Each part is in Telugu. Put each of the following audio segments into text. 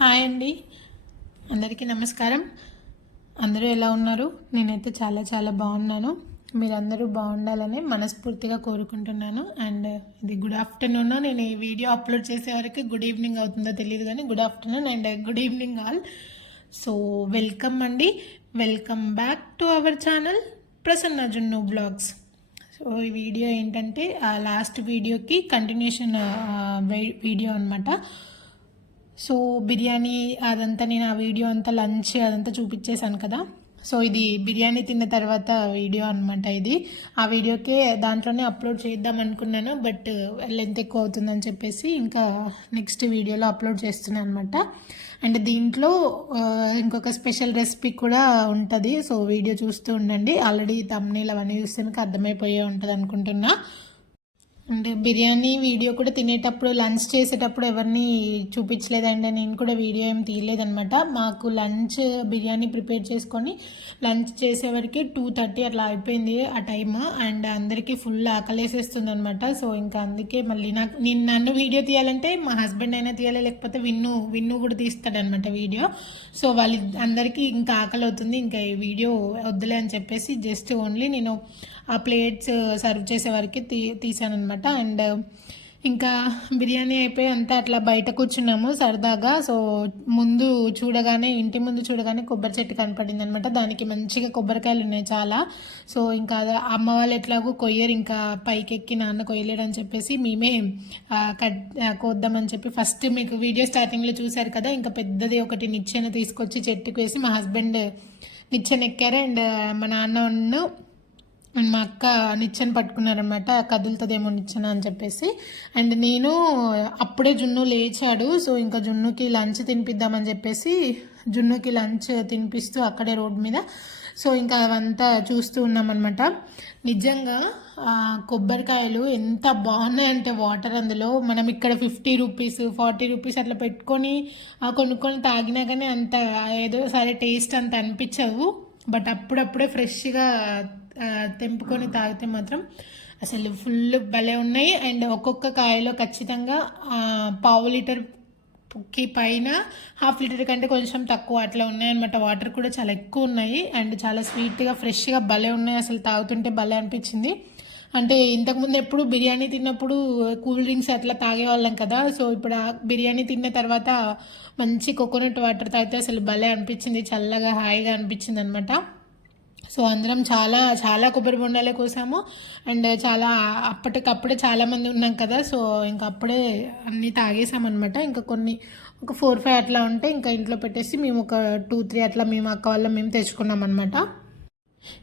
హాయ్ అండి. అందరికీ నమస్కారం. అందరూ ఎలా ఉన్నారు? నేనైతే చాలా చాలా బాగున్నాను. మీరందరూ బాగుండాలని మనస్ఫూర్తిగా కోరుకుంటున్నాను. అండ్ ఇది గుడ్ ఆఫ్టర్నూన్ నేను ఈ వీడియో అప్లోడ్ చేసే వరకు గుడ్ ఈవినింగ్ అవుతుందో తెలియదు కానీ good afternoon and good evening all so welcome అండి. Welcome back to our channel Prasanna Junnu blogs so ఈ వీడియో ఏంటంటే ఆ లాస్ట్ వీడియోకి కంటిన్యూషన్ వీడియో అనమాట సో బిర్యానీ అదంతా నేను ఆ వీడియో అంతా లంచ్ అదంతా చూపించేశాను కదా. సో ఇది బిర్యానీ తిన్న తర్వాత వీడియో అనమాట ఇది. ఆ వీడియోకే దాంట్లోనే అప్లోడ్ చేద్దాం అనుకున్నాను బట్ లెంత్ ఎక్కువ అవుతుందని చెప్పేసి ఇంకా నెక్స్ట్ వీడియోలో అప్లోడ్ చేస్తున్నాను అనమాట అండ్ దీంట్లో ఇంకొక స్పెషల్ రెసిపీ కూడా ఉంటుంది. సో వీడియో చూస్తూ ఉండండి. ఆల్రెడీ తమ్నేల్ అవన్నీ చూస్తే మీకు అర్థమైపోయే ఉంటుంది అనుకుంటున్నా. అంటే బిర్యానీ వీడియో కూడా తినేటప్పుడు లంచ్ చేసేటప్పుడు ఎవరిని చూపించలేదండి. నేను కూడా వీడియో ఏం తీయలేదనమాట మాకు లంచ్ బిర్యానీ ప్రిపేర్ చేసుకొని లంచ్ చేసేవరకు టూ థర్టీ అట్లా అయిపోయింది ఆ టైమ్. అండ్ అందరికీ ఫుల్ ఆకలేసేస్తుంది అనమాట సో ఇంకా అందుకే మళ్ళీ నాకు నేను నన్ను వీడియో తీయాలంటే మా హస్బెండ్ అయినా తీయాలి లేకపోతే విన్ను విన్ను కూడా తీస్తాడనమాట వీడియో. సో వాళ్ళ అందరికీ ఇంకా ఆకలి అవుతుంది ఇంకా ఈ వీడియో వద్దులే అని చెప్పేసి జస్ట్ ఓన్లీ నేను ఆ ప్లేట్స్ uh, సర్వ్ చేసే వరకు తీ తీసానమాట అండ్ uh, ఇంకా బిర్యానీ అయిపోయి అంతా అట్లా బయట కూర్చున్నాము సరదాగా. సో ముందు చూడగానే ఇంటి ముందు చూడగానే కొబ్బరి చెట్టు కనపడింది అనమాట దానికి మంచిగా కొబ్బరికాయలు ఉన్నాయి చాలా. సో ఇంకా అమ్మ వాళ్ళు ఎట్లాగో కొయ్యరు ఇంకా పైకి ఎక్కి నాన్న కొయ్యలేడు అని చెప్పేసి మేమే కట్ కోద్దామని చెప్పి ఫస్ట్ మీకు వీడియో స్టార్టింగ్లో చూశారు కదా ఇంకా పెద్దది ఒకటి నిచ్చెన తీసుకొచ్చి చెట్టుకు వేసి మా హస్బెండ్ నిచ్చెన ఎక్కారు అండ్ uh, మా నాన్న అండ్ మా అక్క నిచ్చెన పట్టుకున్నారనమాట కదులుతుందేమో నిచ్చెన అని చెప్పేసి. అండ్ నేను అప్పుడే జున్ను లేచాడు సో ఇంకా జున్నుకి లంచ్ తినిపిద్దామని చెప్పేసి జున్నుకి లంచ్ తినిపిస్తూ అక్కడే రోడ్ మీద. సో ఇంకా అవంతా చూస్తూ ఉన్నామన్నమాట. నిజంగా కొబ్బరికాయలు ఎంత బాగున్నాయంటే వాటర్ అందులో. మనం ఇక్కడ ఫిఫ్టీ రూపీస్ ఫార్టీ రూపీస్ అట్లా పెట్టుకొని ఆ, కొనుక్కొని తాగినా కానీ అంత ఏదో సరే టేస్ట్ అంత అనిపించవు. బట్ అప్పుడప్పుడే ఫ్రెష్గా తెంపుకొని తాగితే మాత్రం అసలు ఫుల్ భలే ఉన్నాయి. అండ్ ఒక్కొక్క కాయలో ఖచ్చితంగా పావు లీటర్కి పైన హాఫ్ లీటర్ కంటే కొంచెం తక్కువ అట్లా ఉన్నాయన్నమాట. వాటర్ కూడా చాలా ఎక్కువ ఉన్నాయి. అండ్ చాలా స్వీట్గా ఫ్రెష్గా భలే ఉన్నాయి. అసలు తాగుతుంటే భలే అనిపించింది. అంటే ఇంతకుముందు ఎప్పుడు బిర్యానీ తిన్నప్పుడు కూల్ డ్రింక్స్ అట్లా తాగేవాళ్ళం కదా. సో ఇప్పుడు ఆ బిర్యానీ తిన్న తర్వాత మంచి కోకోనట్ వాటర్ తాగితే అసలు భలే అనిపించింది. చల్లగా హాయిగా అనిపించింది అనమాట సో అందరం చాలా చాలా కొబ్బరి బొండాలే కోసాము. అండ్ చాలా అప్పటికప్పుడే చాలామంది ఉన్నాం కదా సో ఇంకా అప్పుడే అన్నీ తాగేసామన్నమాట. ఇంకా కొన్ని ఒక ఫోర్ ఫైవ్ అట్లా ఉంటే ఇంకా ఇంట్లో పెట్టేసి మేము ఒక టూ త్రీ అట్లా మేము అక్క వాళ్ళ మేము తెచ్చుకున్నాం అనమాట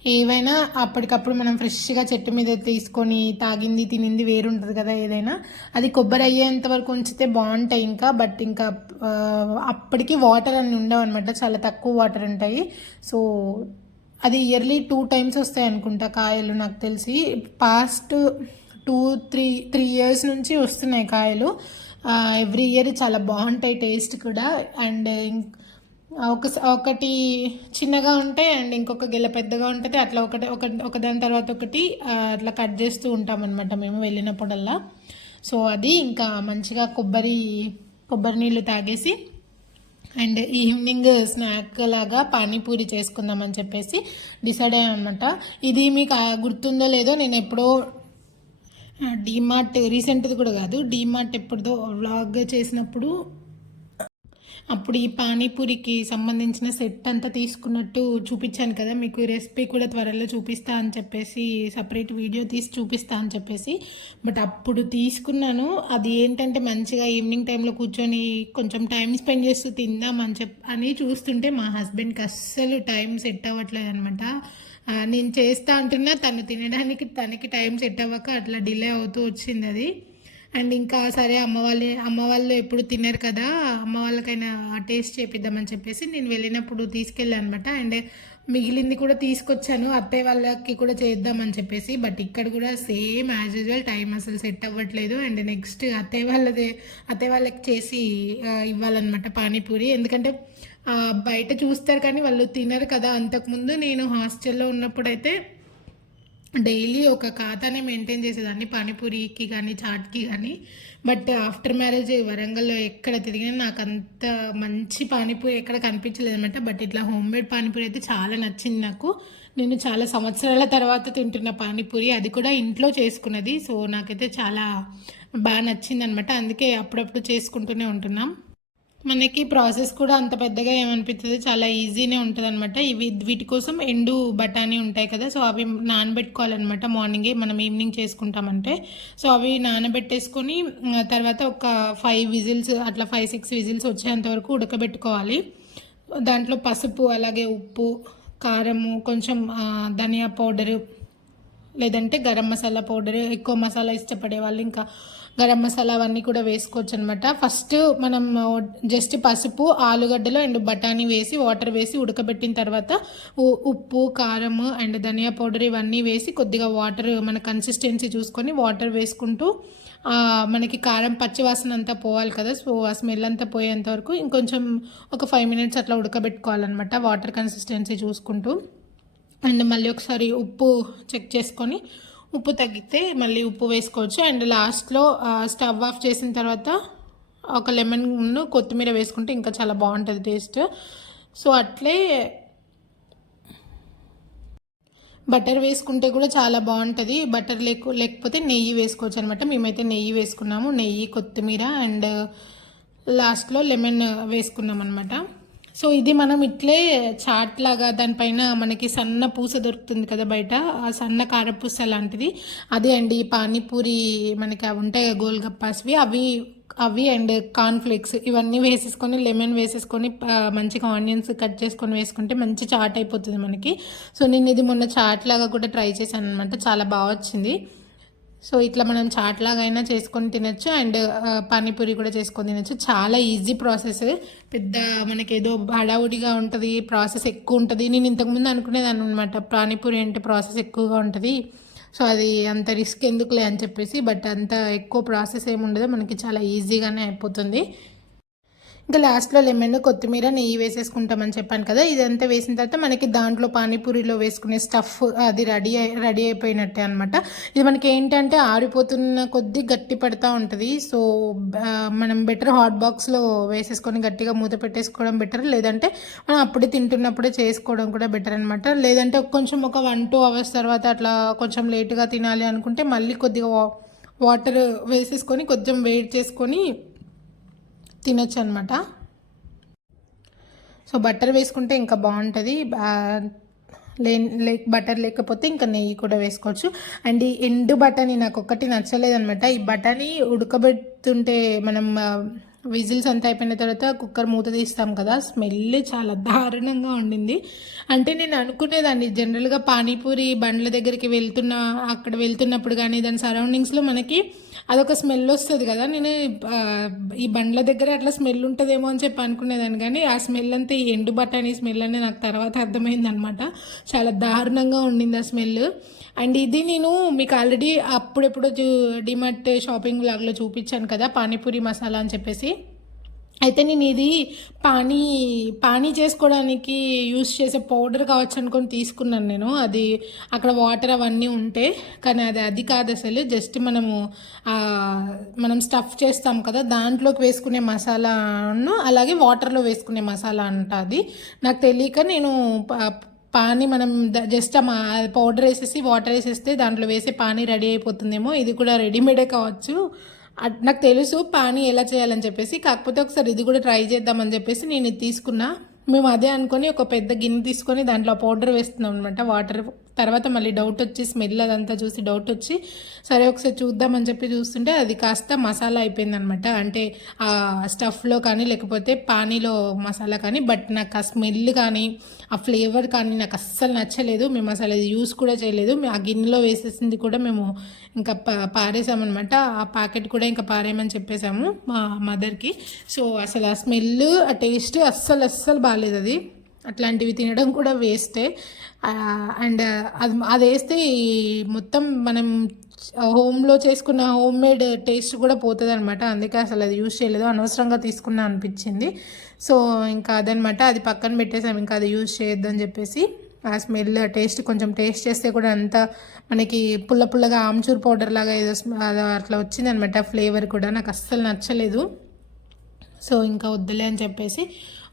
ఏవైనా అప్పటికప్పుడు మనం ఫ్రెష్గా చెట్టు మీద తీసుకొని తాగింది తినింది వేరుంటుంది కదా ఏదైనా అది కొబ్బరి అయ్యేంత వరకు ఉంచితే బాగుంటాయి ఇంకా. బట్ ఇంకా అప్పటికి వాటర్ అన్నీ ఉండవు అనమాట చాలా తక్కువ వాటర్ ఉంటాయి. సో అది ఇయర్లీ టూ టైమ్స్ వస్తాయి అనుకుంటా కాయలు నాకు తెలిసి. Past two three three years నుంచి వస్తున్నాయి కాయలు. ఎవ్రీ ఇయర్ చాలా బాగుంటాయి టేస్ట్ కూడా. అండ్ ఒక ఒకటి చిన్నగా ఉంటాయి అండ్ ఇంకొక గెల పెద్దగా ఉంటుంది. అట్లా ఒకటి ఒక ఒకదాని తర్వాత ఒకటి అట్లా కట్ చేస్తూ ఉంటాం అనమాట మేము వెళ్ళినప్పుడల్లా. సో అది ఇంకా మంచిగా కొబ్బరి కొబ్బరి నీళ్ళు తాగేసి అండ్ ఈవినింగ్ స్నాక్ లాగా పానీపూరి చేసుకుందామని చెప్పేసి డిసైడ్ అయ్యామన్నమాట ఇది మీకు గుర్తుందో లేదో నేను ఎప్పుడో డీమార్ట్ రీసెంట్ది కూడా కాదు డీమార్ట్ ఎప్పుడుదో వ్లాగ్ చేసినప్పుడు అప్పుడు ఈ పానీపూరికి సంబంధించిన సెట్ అంతా తీసుకున్నట్టు చూపించాను కదా మీకు రెసిపీ కూడా త్వరలో చూపిస్తా అని చెప్పేసి సపరేట్ వీడియో తీసి చూపిస్తా అని చెప్పేసి. బట్ అప్పుడు తీసుకున్నాను. అది ఏంటంటే మంచిగా ఈవినింగ్ టైంలో కూర్చొని కొంచెం టైం స్పెండ్ చేస్తూ తిందాం అని చెప్ అని చూస్తుంటే మా హస్బెండ్కి అస్సలు టైం సెట్ అవ్వట్లేదు అనమాట నేను చేస్తా అంటున్నా తను తినడానికి తనకి టైం సెట్ అవ్వక అట్లా డిలే అవుతూ వచ్చింది అది. అండ్ ఇంకా సరే అమ్మ వాళ్ళే అమ్మ వాళ్ళు ఎప్పుడు తినరు కదా అమ్మ వాళ్ళకైనా టేస్ట్ చేపిద్దామని చెప్పేసి నేను వెళ్ళినప్పుడు తీసుకెళ్ళాను అనమాట అండ్ మిగిలింది కూడా తీసుకొచ్చాను అత్తయ్య వాళ్ళకి కూడా చేద్దామని చెప్పేసి. బట్ ఇక్కడ కూడా సేమ్ యాజ్ యూజువల్ టైం అసలు సెట్ అవ్వట్లేదు. అండ్ నెక్స్ట్ అత్తయ్య వాళ్ళది అత్తయ్య వాళ్ళకి చేసి ఇవ్వాలన్నమాట పానీపూరి. ఎందుకంటే బయట చూస్తారు కానీ వాళ్ళు తినరు కదా. అంతకుముందు నేను హాస్టల్లో ఉన్నప్పుడైతే డైలీ ఒక ఖాతాని మెయింటైన్ చేసేదాన్ని పానీపూరికి కానీ చాట్కి కానీ బట్ ఆఫ్టర్ మ్యారేజ్ వరంగల్లో ఎక్కడ తిరిగినా నాకు అంత మంచి పానీపూరి ఎక్కడ కనిపించలేదు అనమాట బట్ ఇట్లా హోమ్ మేడ్ పానీపూరి అయితే చాలా నచ్చింది నాకు. నేను చాలా సంవత్సరాల తర్వాత తింటున్న పానీపూరి అది కూడా ఇంట్లో చేసుకున్నది. సో నాకైతే చాలా బాగా నచ్చింది అనమాట అందుకే అప్పుడప్పుడు చేసుకుంటూనే ఉంటున్నాం. మనకి ప్రాసెస్ కూడా అంత పెద్దగా ఏమనిపిస్తుంది చాలా ఈజీనే ఉంటుంది అనమాట ఇవి వీటి కోసం ఎండు బఠానీ ఉంటాయి కదా సో అవి నానబెట్టుకోవాలన్నమాట. మార్నింగే మనం ఈవినింగ్ చేసుకుంటామంటే. సో అవి నానబెట్టేసుకొని తర్వాత ఒక ఫైవ్ విజిల్స్ అట్లా ఫైవ్ సిక్స్ విజిల్స్ వచ్చేంత వరకు ఉడకబెట్టుకోవాలి. దాంట్లో పసుపు అలాగే ఉప్పు కారము కొంచెం ధనియా పౌడరు లేదంటే గరం మసాలా పౌడర్ ఎక్కువ మసాలా ఇష్టపడే వాళ్ళు ఇంకా గరం మసాలా అవన్నీ కూడా వేసుకోవచ్చు అనమాట ఫస్ట్ మనం జస్ట్ పసుపు ఆలుగడ్డలు అండ్ బఠానీ వేసి వాటర్ వేసి ఉడకబెట్టిన తర్వాత ఉ- ఉప్పు కారం అండ్ ధనియా పౌడర్ ఇవన్నీ వేసి కొద్దిగా వాటర్ మన కన్సిస్టెన్సీ చూసుకొని వాటర్ వేసుకుంటూ మనకి కారం పచ్చివాసన అంతా పోవాలి కదా సో ఆ స్మెల్ అంతా పోయేంత వరకు ఇంకొంచెం ఒక ఫైవ్ మినిట్స్ అట్లా ఉడకబెట్టుకోవాలన్నమాట వాటర్ కన్సిస్టెన్సీ చూసుకుంటూ. అండ్ మళ్ళీ ఒకసారి ఉప్పు చెక్ చేసుకొని ఉప్పు తగ్గితే మళ్ళీ ఉప్పు వేసుకోవచ్చు. అండ్ లాస్ట్లో స్టవ్ ఆఫ్ చేసిన తర్వాత ఒక లెమన్ కొత్తిమీర వేసుకుంటే ఇంకా చాలా బాగుంటుంది టేస్ట్. సో అట్లే బటర్ వేసుకుంటే కూడా చాలా బాగుంటుంది. బటర్ లేకు లేకపోతే నెయ్యి వేసుకోవచ్చు అనమాట మేమైతే నెయ్యి వేసుకున్నాము. నెయ్యి కొత్తిమీర అండ్ లాస్ట్లో లెమన్ వేసుకున్నాం అనమాట సో ఇది మనం ఇట్లే చాట్ లాగా దానిపైన మనకి సన్న పూస దొరుకుతుంది కదా బయట ఆ సన్న కారపూస లాంటిది. అదే అండి పానీపూరి మనకి అవి ఉంటాయి గోల్గప్పాస్వి. అవి అవి అండ్ కార్న్ఫ్లేక్స్. ఇవన్నీ వేసేసుకొని లెమన్ వేసేసుకొని మంచిగా ఆనియన్స్ కట్ చేసుకొని వేసుకుంటే మంచి చాట్ అయిపోతుంది మనకి. సో నేను ఇది మొన్న చాట్ లాగా కూడా ట్రై చేశాను అనమాట చాలా బాగా వచ్చింది. సో ఇట్లా మనం చాట్ లాగైనా చేసుకొని తినచ్చు అండ్ పానీపూరి కూడా చేసుకొని తినచ్చు. చాలా ఈజీ ప్రాసెస్. పెద్ద మనకి ఏదో హడావుడిగా ఉంటుంది ప్రాసెస్ ఎక్కువ ఉంటుంది. నేను ఇంతకుముందు అనుకునేదాన్ని అనమాట పానీపూరి అంటే ప్రాసెస్ ఎక్కువగా ఉంటుంది. సో అది అంత రిస్క్ ఎందుకులే అని చెప్పేసి బట్ అంత ఎక్కువ ప్రాసెస్ ఏమి ఉండదు మనకి చాలా ఈజీగానే అయిపోతుంది. ఇంకా లాస్ట్లో లెమన్ కొత్తిమీర నెయ్యి వేసేసుకుంటామని చెప్పాను కదా ఇదంతా వేసిన తర్వాత మనకి దాంట్లో పానీపూరిలో వేసుకునే స్టఫ్ అది రెడీ అయి రెడీ అయిపోయినట్టే అనమాట ఇది మనకి ఏంటంటే ఆరిపోతున్న కొద్దీ గట్టి పడుతూ ఉంటుంది. సో మనం బెటర్ హాట్ బాక్స్లో వేసేసుకొని గట్టిగా మూత పెట్టేసుకోవడం బెటర్ లేదంటే మనం అప్పుడే తింటున్నప్పుడే చేసుకోవడం కూడా బెటర్ అనమాట లేదంటే కొంచెం ఒక వన్ టూ అవర్స్ తర్వాత అట్లా కొంచెం లేటుగా తినాలి అనుకుంటే మళ్ళీ కొద్దిగా వా- వాటర్ వేసేసుకొని కొంచెం వెయిట్ చేసుకొని తినొచ్చు అనమాట సో బటర్ వేసుకుంటే ఇంకా బాగుంటుంది. లే బటర్ లేకపోతే ఇంకా నెయ్యి కూడా వేసుకోవచ్చు. అండ్ ఈ ఎండు బఠానీ నాకు ఒక్కటి నచ్చలేదనమాట. ఈ బఠానీ ఉడకబెడుతుంటే మనం విజిల్స్ అంతా అయిపోయిన తర్వాత కుక్కర్ మూత తీస్తాం కదా స్మెల్ చాలా దారుణంగా ఉండింది. అంటే నేను అనుకునేదాన్ని జనరల్గా పానీపూరి బండ్ల దగ్గరికి వెళ్తున్న అక్కడ వెళ్తున్నప్పుడు కానీ దాని సరౌండింగ్స్లో మనకి అదొక స్మెల్ వస్తుంది కదా. నేను ఈ బండ్ల దగ్గర అట్లా స్మెల్ ఉంటుందేమో అని చెప్పి అనుకునేదాన్ని. కానీ ఆ స్మెల్ అంతా ఈ ఎండు బఠానీ స్మెల్ అని నాకు తర్వాత అర్థమైంది అనమాట చాలా దారుణంగా ఉండింది ఆ స్మెల్. అండ్ ఇది నేను మీకు ఆల్రెడీ అప్పుడెప్పుడు డిమార్ట్ షాపింగ్ లాగ్లో చూపించాను కదా పానీపూరి మసాలా అని చెప్పేసి. అయితే నేను ఇది పానీ పానీ చేసుకోవడానికి యూస్ చేసే పౌడర్ కావచ్చు అనుకొని తీసుకున్నాను నేను. అది అక్కడ వాటర్ అవన్నీ ఉంటే కానీ అది అది కాదు అసలు. జస్ట్ మనము మనం స్టఫ్ చేస్తాం కదా దాంట్లోకి వేసుకునే మసాలాను అలాగే వాటర్లో వేసుకునే మసాలా అంట అది. నాకు తెలియక నేను పానీ మనం జస్ట్ మా పౌడర్ వేసేసి వాటర్ వేసేస్తే దాంట్లో వేసే పానీ రెడీ అయిపోతుందేమో. ఇది కూడా రెడీమేడే కావచ్చు. నాకు తెలుసు పానీ ఎలా చేయాలని చెప్పేసి. కాకపోతే ఒకసారి ఇది కూడా ట్రై చేద్దామని చెప్పేసి నేను ఇది తీసుకున్నా. మేము అదే అనుకొని ఒక పెద్ద గిన్నె తీసుకొని దాంట్లో పౌడర్ వేస్తున్నాం అనమాట వాటర్ తర్వాత మళ్ళీ డౌట్ వచ్చి స్మెల్ అదంతా చూసి డౌట్ వచ్చి సరే ఒకసారి చూద్దామని చెప్పి చూస్తుంటే అది కాస్త మసాలా అయిపోయింది అనమాట అంటే ఆ స్టఫ్లో కానీ లేకపోతే పానీలో మసాలా కానీ బట్ నాకు ఆ స్మెల్ కానీ ఆ ఫ్లేవర్ కానీ నాకు అస్సలు నచ్చలేదు. మేము అసలు అది యూస్ కూడా చేయలేదు. ఆ గిన్నెలో వేసేసింది కూడా మేము ఇంకా పా పారేసామన్నమాట ఆ ప్యాకెట్ కూడా ఇంకా పారేయమని చెప్పేసాము మా మదర్కి సో అసలు ఆ స్మెల్ ఆ టేస్ట్ అస్సలు అస్సలు బాగాలేదు అది. అట్లాంటివి తినడం కూడా వేస్టే. అండ్ అది అది వేస్తే మొత్తం మనం హోమ్లో చేసుకున్న హోమ్ మేడ్ టేస్ట్ కూడా పోతుంది అనమాట అందుకే అసలు అది యూజ్ చేయలేదు. అనవసరంగా తీసుకున్నా అనిపించింది. సో ఇంకా అదనమాట అది పక్కన పెట్టేసాం. ఇంకా అది యూజ్ చేయొద్దని చెప్పేసి ఆ స్మెల్ టేస్ట్ కొంచెం టేస్ట్ చేస్తే కూడా అంత మనకి పుల్ల పుల్లగా ఆమ్చూర్ పౌడర్ లాగా ఏదో అట్లా వచ్చింది అట్లా వచ్చిందనమాట ఫ్లేవర్ కూడా. నాకు అస్సలు నచ్చలేదు. సో ఇంకా వద్దులే అని చెప్పేసి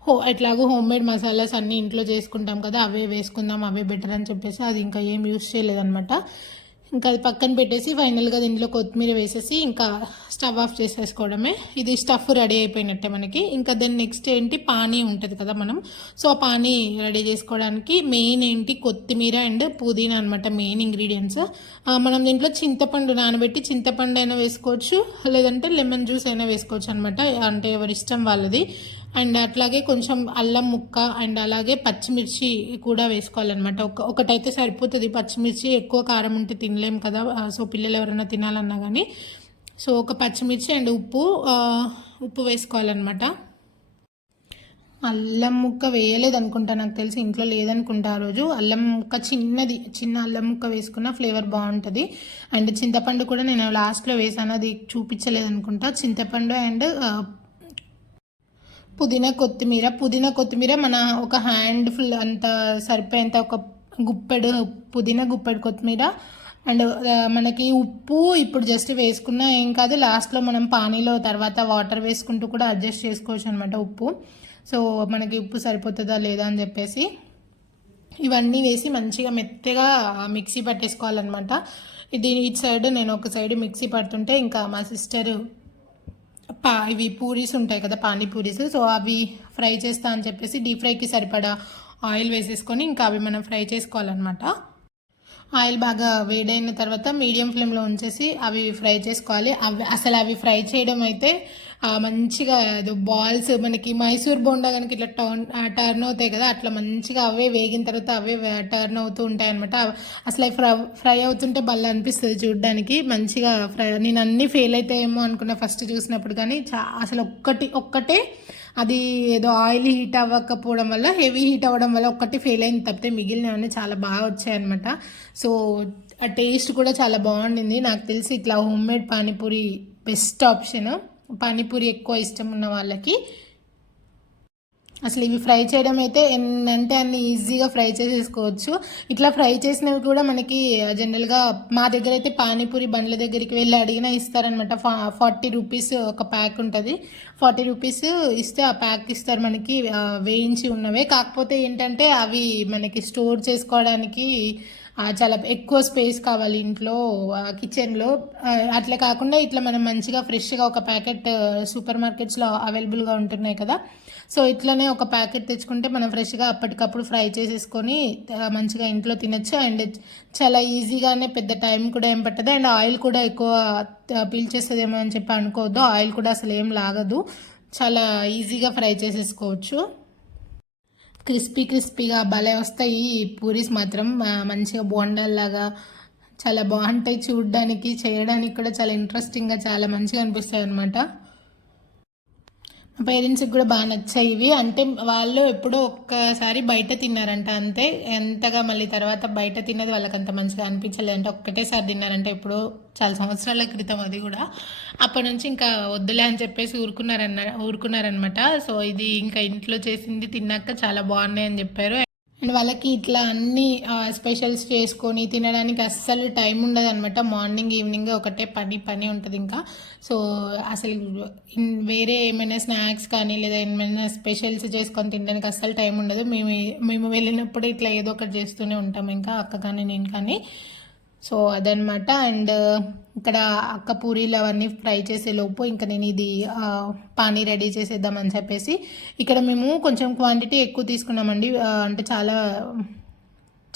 హో ఎట్లాగో హోమ్ మేడ్ మసాలాస్ అన్నీ ఇంట్లో చేసుకుంటాం కదా అవే వేసుకుందాం అవే బెటర్ అని చెప్పేసి అది ఇంకా ఏం యూస్ చేయలేదన్నమాట. ఇంకా అది పక్కన పెట్టేసి ఫైనల్గా దీంట్లో కొత్తిమీర వేసేసి ఇంకా స్టవ్ ఆఫ్ చేసేసుకోవడమే. ఇది స్టఫ్ రెడీ అయిపోయినట్టే మనకి. ఇంకా దెన్ నెక్స్ట్ ఏంటి? పానీ ఉంటుంది కదా మనం. సో ఆ పానీ రెడీ చేసుకోవడానికి మెయిన్ ఏంటి? కొత్తిమీర అండ్ పుదీనా అనమాట మెయిన్ ఇంగ్రీడియంట్స్ మనం దీంట్లో చింతపండు నానబెట్టి చింతపండు అయినా వేసుకోవచ్చు లేదంటే లెమన్ జ్యూస్ అయినా వేసుకోవచ్చు అనమాట అంటే ఎవరి ఇష్టం వాళ్ళది. అండ్ అట్లాగే కొంచెం అల్లం ముక్క అండ్ అలాగే పచ్చిమిర్చి కూడా వేసుకోవాలన్నమాట. ఒక ఒకటైతే సరిపోతుంది. పచ్చిమిర్చి ఎక్కువ కారం ఉంటే తినలేం కదా. సో పిల్లలు ఎవరైనా తినాలన్నా కానీ సో ఒక పచ్చిమిర్చి అండ్ ఉప్పు ఉప్పు వేసుకోవాలన్నమాట. అల్లం ముక్క వేయలేదు అనుకుంటా నాకు తెలిసి ఇంట్లో లేదనుకుంటా ఆ రోజు. అల్లం ముక్క చిన్నది చిన్న అల్లం ముక్క వేసుకున్న ఫ్లేవర్ బాగుంటుంది. అండ్ చింతపండు కూడా నేను లాస్ట్లో వేసాను. అది చూపించలేదు అనుకుంటా చింతపండు అండ్ పుదీనా కొత్తిమీర. పుదీనా కొత్తిమీర మన ఒక హ్యాండ్ ఫుల్ అంత సరిపోయేంత ఒక గుప్పెడు పుదీనా గుప్పెడు కొత్తిమీర. అండ్ మనకి ఉప్పు ఇప్పుడు జస్ట్ వేసుకున్నా ఏం కాదు లాస్ట్లో మనం పానీలో తర్వాత వాటర్ వేసుకుంటూ కూడా అడ్జస్ట్ చేసుకోవచ్చు అనమాట ఉప్పు. సో మనకి ఉప్పు సరిపోతుందా లేదా అని చెప్పేసి ఇవన్నీ వేసి మంచిగా మెత్తగా మిక్సీ పట్టేసుకోవాలన్నమాట. ఇది ఇటు సైడ్ నేను ఒక సైడ్ మిక్సీ పడుతుంటే ఇంకా మా సిస్టరు పా ఇవి పూరీస్ ఉంటాయి కదా పానీపూరీస్ సో అవి ఫ్రై చేస్తా అని చెప్పేసి డీప్ ఫ్రైకి సరిపడా ఆయిల్ వేసేసుకొని ఇంకా అవి మనం ఫ్రై చేసుకోవాలన్నమాట. ఆయిల్ బాగా వేడైన తర్వాత మీడియం ఫ్లేమ్లో ఉంచేసి అవి ఫ్రై చేసుకోవాలి. అవి అసలు అవి ఫ్రై చేయడం అయితే మంచిగా ఏదో బాల్స్ మనకి మైసూర్ బోండా కనుక ఇట్లా టర్న్ టర్న్ అవుతాయి కదా అట్లా మంచిగా అవే వేగిన తర్వాత అవే టర్న్ అవుతూ ఉంటాయి అనమాట అసలు అవి ఫ్రై ఫ్రై అవుతుంటే బల్ల అనిపిస్తుంది చూడడానికి. మంచిగా ఫ్రై నేను అన్నీ ఫెయిల్ అవుతాయేమో అనుకున్నా ఫస్ట్ చూసినప్పుడు కానీ చా అసలు ఒక్కటి ఒక్కటే అది ఏదో ఆయిల్ హీట్ అవ్వకపోవడం వల్ల హెవీ హీట్ అవ్వడం వల్ల ఒక్కటి ఫెయిల్ అయింది తప్పితే మిగిలినవన్నీ చాలా బాగా వచ్చాయన్నమాట సో ఆ టేస్ట్ కూడా చాలా బాగుండింది. నాకు తెలిసి ఇట్లా home made panipuri best option panipuri ఎక్కువ ఇష్టం ఉన్న వాళ్ళకి అసలు ఇవి ఫ్రై చేయడం అయితే ఎన్నంటే అన్ని ఈజీగా ఫ్రై చేసేసుకోవచ్చు. ఇట్లా ఫ్రై చేసినవి కూడా మనకి జనరల్గా మా దగ్గర అయితే పానీపూరి బండ్ల దగ్గరికి వెళ్ళి అడిగినా ఇస్తారనమాట ఫా ఫార్టీ రూపీస్ ఒక ప్యాక్ ఉంటుంది. ఫార్టీ రూపీస్ ఇస్తే ఆ ప్యాక్ ఇస్తారు మనకి వేయించి ఉన్నవే. కాకపోతే ఏంటంటే అవి మనకి స్టోర్ చేసుకోవడానికి చాలా ఎక్కువ స్పేస్ కావాలి ఇంట్లో కిచెన్లో అట్లా కాకుండా ఇట్లా మనం మంచిగా ఫ్రెష్గా ఒక ప్యాకెట్ సూపర్ మార్కెట్స్లో అవైలబుల్గా ఉంటున్నాయి కదా. సో ఇట్లనే ఒక ప్యాకెట్ తెచ్చుకుంటే మనం ఫ్రెష్గా అప్పటికప్పుడు ఫ్రై చేసేసుకొని మంచిగా ఇంట్లో తినొచ్చు. అండ్ చాలా ఈజీగానే పెద్ద టైం కూడా ఏం పట్టదు. అండ్ ఆయిల్ కూడా ఎక్కువ పీల్చేస్తుందేమో అని చెప్పి అనుకోవద్దు. ఆయిల్ కూడా అసలు ఏం లాగదు. చాలా ఈజీగా ఫ్రై చేసేసుకోవచ్చు. క్రిస్పీ క్రిస్పీగా భలే వస్తాయి. ఈ పూరీస్ మాత్రం మంచిగా బోండాల్లాగా చాలా బాగుంటాయి. చూడడానికి చేయడానికి కూడా చాలా ఇంట్రెస్టింగ్గా చాలా మంచిగా అనిపిస్తాయి అనమాట పేరెంట్స్కి కూడా బాగా నచ్చాయి ఇవి. అంటే వాళ్ళు ఎప్పుడో ఒక్కసారి బయట తిన్నారంట అంతే. ఎంతగా మళ్ళీ తర్వాత బయట తిన్నది వాళ్ళకి అంత మంచిగా అనిపించలేదు. అంటే ఒక్కటేసారి తిన్నారంటే ఎప్పుడో చాలా సంవత్సరాల క్రితం అది కూడా. అప్పటి నుంచి ఇంకా వద్దులే అని చెప్పేసి ఊరుకున్నారన్న ఊరుకున్నారనమాట సో ఇది ఇంకా ఇంట్లో చేసింది తిన్నాక చాలా బాగున్నాయి అని చెప్పారు. అండ్ వాళ్ళకి ఇట్లా అన్ని స్పెషల్స్ చేసుకొని తినడానికి అస్సలు టైం ఉండదు అనమాట మార్నింగ్ ఈవినింగ్ ఒకటే పని పని ఉంటుంది ఇంకా. సో అసలు వేరే ఏమైనా స్నాక్స్ కానీ లేదా ఏమైనా స్పెషల్స్ చేసుకొని తినడానికి అస్సలు టైం ఉండదు. మేము మేము వెళ్ళినప్పుడు ఇట్లా ఏదో ఒకటి చేస్తూనే ఉంటాం ఇంకా అక్క కానీ నేను కానీ. సో అదనమాట. అండ్ ఇక్కడ అక్క పూరీలు అవన్నీ ఫ్రై చేసే లోపు ఇంకా నేను ఇది పానీ రెడీ చేసేద్దామని చెప్పేసి ఇక్కడ మేము కొంచెం క్వాంటిటీ ఎక్కువ తీసుకున్నామండి. అంటే చాలా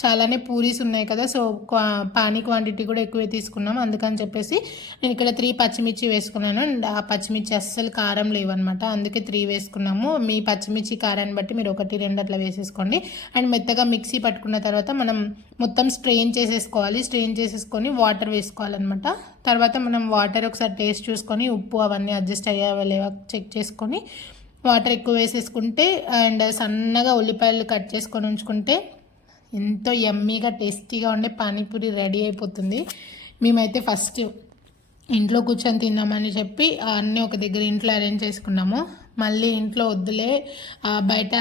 చాలానే పూరీస్ ఉన్నాయి కదా సో క్వా పానీ క్వాంటిటీ కూడా ఎక్కువే తీసుకున్నాం. అందుకని చెప్పేసి నేను ఇక్కడ త్రీ పచ్చిమిర్చి వేసుకున్నాను. అండ్ ఆ పచ్చిమిర్చి అస్సలు కారం లేవన్నమాట. అందుకే త్రీ వేసుకున్నాము. మీ పచ్చిమిర్చి కారాన్ని బట్టి మీరు ఒకటి రెండు అట్లా వేసేసుకోండి. అండ్ మెత్తగా మిక్సీ పట్టుకున్న తర్వాత మనం మొత్తం స్ట్రెయిన్ చేసేసుకోవాలి. స్ట్రెయిన్ చేసేసుకొని వాటర్ వేసుకోవాలన్నమాట. తర్వాత మనం వాటర్ ఒకసారి టేస్ట్ చూసుకొని ఉప్పు అవన్నీ అడ్జస్ట్ అయ్యావా లేవా చెక్ చేసుకొని వాటర్ ఎక్కువ వేసేసుకుంటే అండ్ సన్నగా ఉల్లిపాయలు కట్ చేసుకొని ఉంచుకుంటే ఎంతో ఎమ్మీగా టేస్టీగా ఉండే పానీపూరి రెడీ అయిపోతుంది. మేమైతే ఫస్ట్ ఇంట్లో కూర్చొని తిందామని చెప్పి అన్నీ ఒక దగ్గర ఇంట్లో అరేంజ్ చేసుకున్నాము. మళ్ళీ ఇంట్లో వద్దులే బయట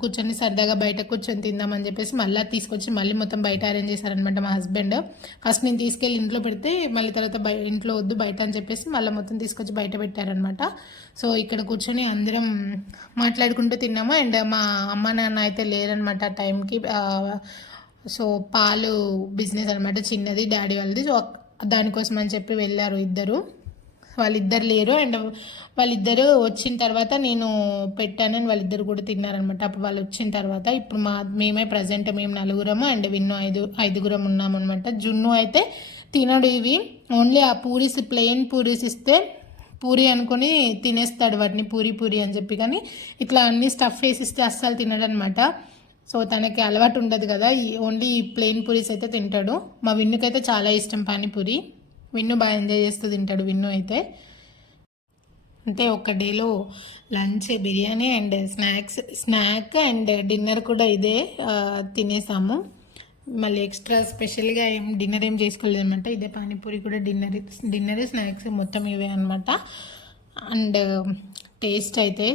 కూర్చొని సరదాగా బయట కూర్చొని తిందామని చెప్పేసి మళ్ళీ తీసుకొచ్చి మళ్ళీ మొత్తం బయట అరేంజ్ చేశారనమాట మా హస్బెండ్. ఫస్ట్ నేను తీసుకెళ్ళి ఇంట్లో పెడితే మళ్ళీ తర్వాత బయ ఇంట్లో వద్దు బయట అని చెప్పేసి మళ్ళీ మొత్తం తీసుకొచ్చి బయట పెట్టారనమాట సో ఇక్కడ కూర్చొని అందరం మాట్లాడుకుంటూ తిన్నాము. అండ్ మా అమ్మ నాన్న అయితే లేరనమాట ఆ టైంకి. సో పాలు బిజినెస్ అనమాట చిన్నది డాడీ వాళ్ళది. సో దానికోసం అని చెప్పి వెళ్ళారు ఇద్దరు. వాళ్ళిద్దరు లేరు అండ్ వాళ్ళిద్దరు వచ్చిన తర్వాత నేను పెట్టానని వాళ్ళిద్దరు కూడా తిన్నారనమాట అప్పుడు వాళ్ళు వచ్చిన తర్వాత ఇప్పుడు మా మేమే ప్రజెంట్ మేము నలుగురము అండ్ విన్ను ఐదు ఐదుగురం ఉన్నామన్నమాట. జున్ను అయితే తినడు ఇవి. ఓన్లీ ఆ పూరీస్ ప్లెయిన్ పూరీస్ ఇస్తే పూరి అనుకొని తినేస్తాడు వాటిని పూరి పూరి అని చెప్పి. కానీ ఇట్లా అన్ని స్టఫ్ వేసి ఇస్తే అస్సలు తినడనమాట సో తనకి అలవాటు ఉండదు కదా. ఈ ఓన్లీ ప్లెయిన్ పూరీస్ అయితే తింటాడు. మా విన్నుకైతే చాలా ఇష్టం పానీపూరి. విన్ను బాగా ఎంజాయ్ చేస్తూ తింటాడు విన్ను అయితే. అంటే ఒక డేలో lunch biryani and snacks snack and dinner కూడా ఇదే తినేసాము. మళ్ళీ ఎక్స్ట్రా స్పెషల్గా ఏం డిన్నర్ ఏం చేసుకోలేదు అనమాట ఇదే పానీపూరి కూడా డిన్నర్ డిన్నర్ స్నాక్స్ మొత్తం ఇవే అనమాట అండ్ టేస్ట్ అయితే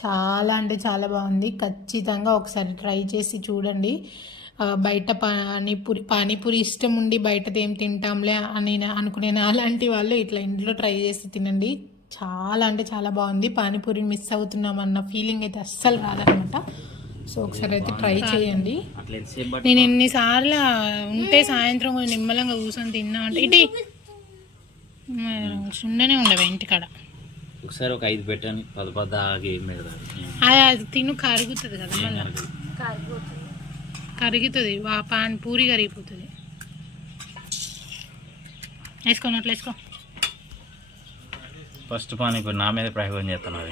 చాలా అంటే చాలా బాగుంది. ఖచ్చితంగా ఒకసారి ట్రై చేసి చూడండి. బయట పానీపూరి పానీపూరి ఇష్టం ఉండి బయటది ఏం తింటాంలే అని అనుకునే అలాంటి వాళ్ళు ఇట్లా ఇంట్లో ట్రై చేసి తినండి. చాలా అంటే చాలా బాగుంది. పానీపూరి మిస్ అవుతున్నాం అన్న ఫీలింగ్ అయితే అస్సలు రాదనమాట. సో ఒకసారి అయితే ట్రై చేయండి. నేను ఎన్నిసార్లు ఉంటే సాయంత్రం కొంచెం నిమ్మలంగా కూర్చొని తిన్నా అంటే ఇటీ ఉండనే ఉండవు ఇంటికాడ. ఒకసారి ఒక ఐదు పెట్టాను పద పద ఆగి అది తిను కరుగుతుంది కదా మళ్ళీ. కరుగుతుంది. ఆ పాన్ పూరి కరిగిపోతుంది. వేసుకో నోట్లో వేసుకో. ఫస్ట్ పానీ ఇప్పుడు నా మీద ప్రయోగం చేస్తున్నారు.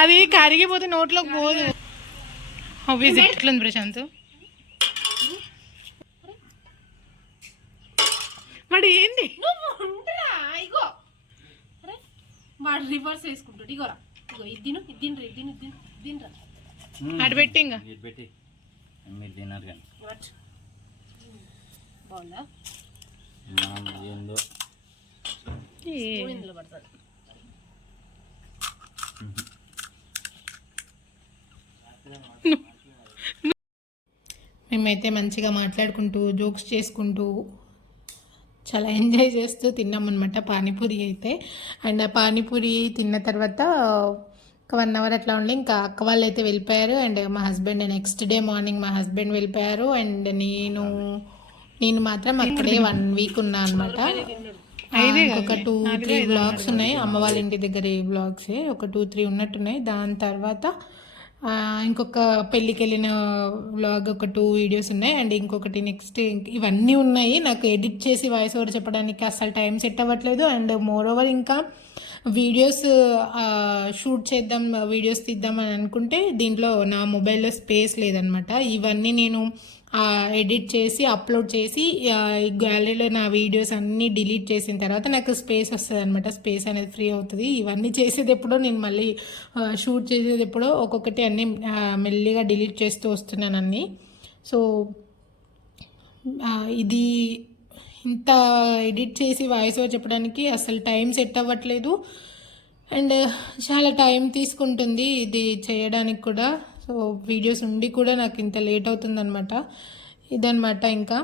అది కరిగిపోతే నోట్లోకి పోదు. హౌస్ ఎట్లుంది ప్రశాంత్. మరి ఏంది? ఇగో. అరే వాడు రివర్స్ వేసుకుంటాడు ఇగోరా. అటు పెట్టి ఇంకా. మీరు పెట్టి. మీరు తిన్నారు కానీ. బాగుందా? ఏందో. ఇందులో మేమైతే మంచిగా మాట్లాడుకుంటూ జోక్స్ చేసుకుంటూ చాలా ఎంజాయ్ చేస్తూ తిన్నామన్నమాట పానీపూరి అయితే. అండ్ ఆ పానీపూరి తిన్న తర్వాత ఒక వన్ అవర్ అట్లా ఉండి ఇంకా అక్క వాళ్ళు అయితే వెళ్ళిపోయారు. అండ్ మా హస్బెండ్ నెక్స్ట్ డే మార్నింగ్ మా హస్బెండ్ వెళ్ళిపోయారు. అండ్ నేను నేను మాత్రం అక్కడే వన్ వీక్ ఉన్నా అనమాట ఒక టూ త్రీ బ్లాగ్స్ ఉన్నాయి. అమ్మ వాళ్ళ ఇంటి దగ్గర ఈ బ్లాగ్స్ ఒక టూ త్రీ ఉన్నట్టున్నాయి. దాని తర్వాత ఇంకొక పెళ్ళికి వెళ్ళిన వ్లాగ్ ఒక టూ వీడియోస్ ఉన్నాయి. అండ్ ఇంకొకటి నెక్స్ట్ ఇవన్నీ ఉన్నాయి. నాకు ఎడిట్ చేసి వాయిస్ ఓవర్ చెప్పడానికి అసలు టైం సెట్ అవ్వట్లేదు. అండ్ మోర్ ఓవర్ ఇంకా వీడియోస్ షూట్ చేద్దాం వీడియోస్ తీద్దాం అని అనుకుంటే దీంట్లో నా మొబైల్లో స్పేస్ లేదనమాట ఇవన్నీ నేను ఎడిట్ చేసి అప్లోడ్ చేసి ఈ గ్యాలరీలో నా వీడియోస్ అన్నీ డిలీట్ చేసిన తర్వాత నాకు స్పేస్ వస్తుంది అనమాట స్పేస్ అనేది ఫ్రీ అవుతుంది. ఇవన్నీ చేసేది ఎప్పుడో నేను మళ్ళీ షూట్ చేసేది ఎప్పుడో ఒక్కొక్కటి అన్నీ మెల్లిగా డిలీట్ చేస్తూ వస్తున్నాను అన్నీ. సో ఇది ఇంత ఎడిట్ చేసి వాయిస్ ఓవర్ చెప్పడానికి అసలు టైం సెట్ అవ్వట్లేదు. అండ్ చాలా టైం తీసుకుంటుంది ఇది చేయడానికి కూడా. సో వీడియోస్ ఉండి కూడా నాకు ఇంత లేట్ అవుతుందన్నమాట. ఇదనమాట ఇంకా.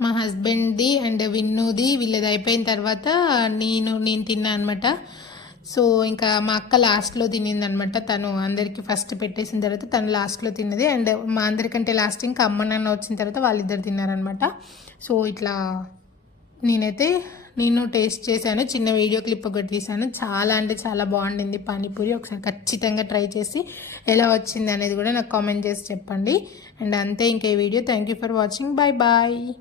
మా హస్బెండ్ది అండ్ విన్నుది వీళ్ళది అయిపోయిన తర్వాత నేను నేను తిన్నా అనమాట సో ఇంకా మా అక్క లాస్ట్లో తినింది అనమాట తను. అందరికీ ఫస్ట్ పెట్టేసిన తర్వాత తను లాస్ట్లో తిన్నది. అండ్ మా అందరికంటే లాస్ట్ ఇంకా అమ్మ నాన్న వచ్చిన తర్వాత వాళ్ళిద్దరు తిన్నారనమాట సో ఇట్లా నేనైతే నేను టేస్ట్ చేశాను చిన్న వీడియో క్లిప్ ఒకటి తీశాను. చాలా అంటే చాలా బాగుండింది పానీపూరి. ఒకసారి ఖచ్చితంగా ట్రై చేసి ఎలా వచ్చింది అనేది కూడా నాకు కామెంట్ చేసి చెప్పండి. అండ్ అంతే ఇంకా ఈ video. Thank you for watching bye bye